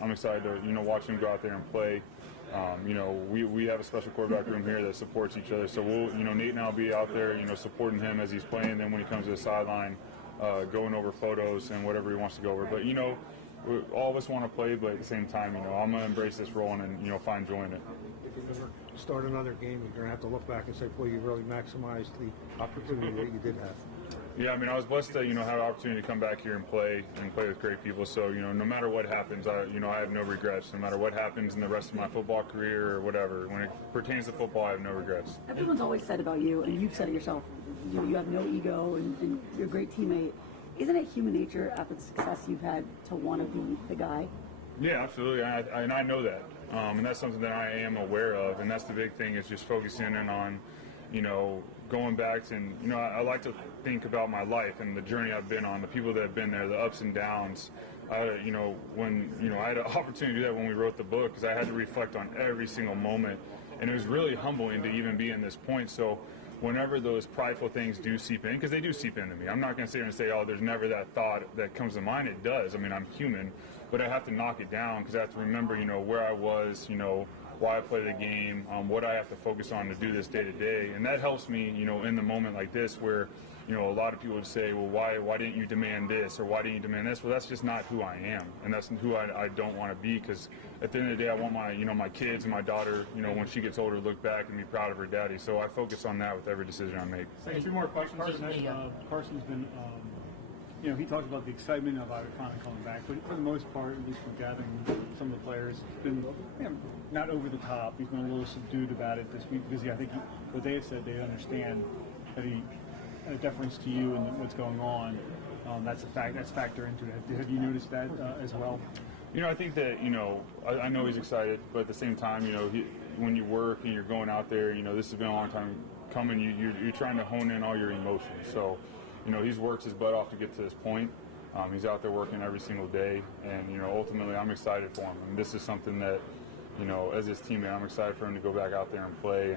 I'm excited to, watch him go out there and play. We have a special quarterback room here that supports each other. So we'll, Nate and I'll be out there, supporting him as he's playing. Then when he comes to the sideline, going over photos and whatever he wants to go over. But, all of us want to play, but at the same time, I'm going to embrace this role and, find joy in it. If you ever start another game, you're going to have to look back and say, boy, you really maximized the opportunity that you did have. Yeah, I was blessed to, have an opportunity to come back here and play with great people. So, no matter what happens, I have no regrets. No matter what happens in the rest of my football career or whatever, when it pertains to football, I have no regrets. Everyone's always said about you, and you've said it yourself, you have no ego and you're a great teammate. Isn't it human nature after the success you've had to want to be the guy? Yeah, absolutely, and I know that, and that's something that I am aware of, and that's the big thing is just focusing in on, going back to, and, I like to think about my life and the journey I've been on, the people that have been there, the ups and downs. I had an opportunity to do that when we wrote the book because I had to reflect on every single moment, and it was really humbling to even be in this point. So whenever those prideful things do seep in, because they do seep into me, I'm not going to sit here and say, oh, there's never that thought that comes to mind. It does. I'm human, but I have to knock it down because I have to remember, where I was, why I play the game, what I have to focus on to do this day to day. And that helps me, in the moment like this where, a lot of people would say, well, why didn't you demand this or why didn't you demand this? Well, that's just not who I am, and that's who I don't want to be because at the end of the day, I want my, my kids and my daughter, when she gets older, look back and be proud of her daddy. So I focus on that with every decision I make. Say two more questions. Carson's been, he talked about the excitement of finally coming back, but for the most part, at least from gathering some of the players, it's been not over the top. He's been a little subdued about it this week because I think what they have said, they understand that he deference to you and what's going on. That's a fact. That's factor into it. Have you noticed that as well? I think that I know he's excited, but at the same time, when you work and you're going out there, this has been a long time coming. You're trying to hone in all your emotions. So, he's worked his butt off to get to this point. He's out there working every single day, and ultimately, I'm excited for him. And this is something that, as his teammate, I'm excited for him to go back out there and play. And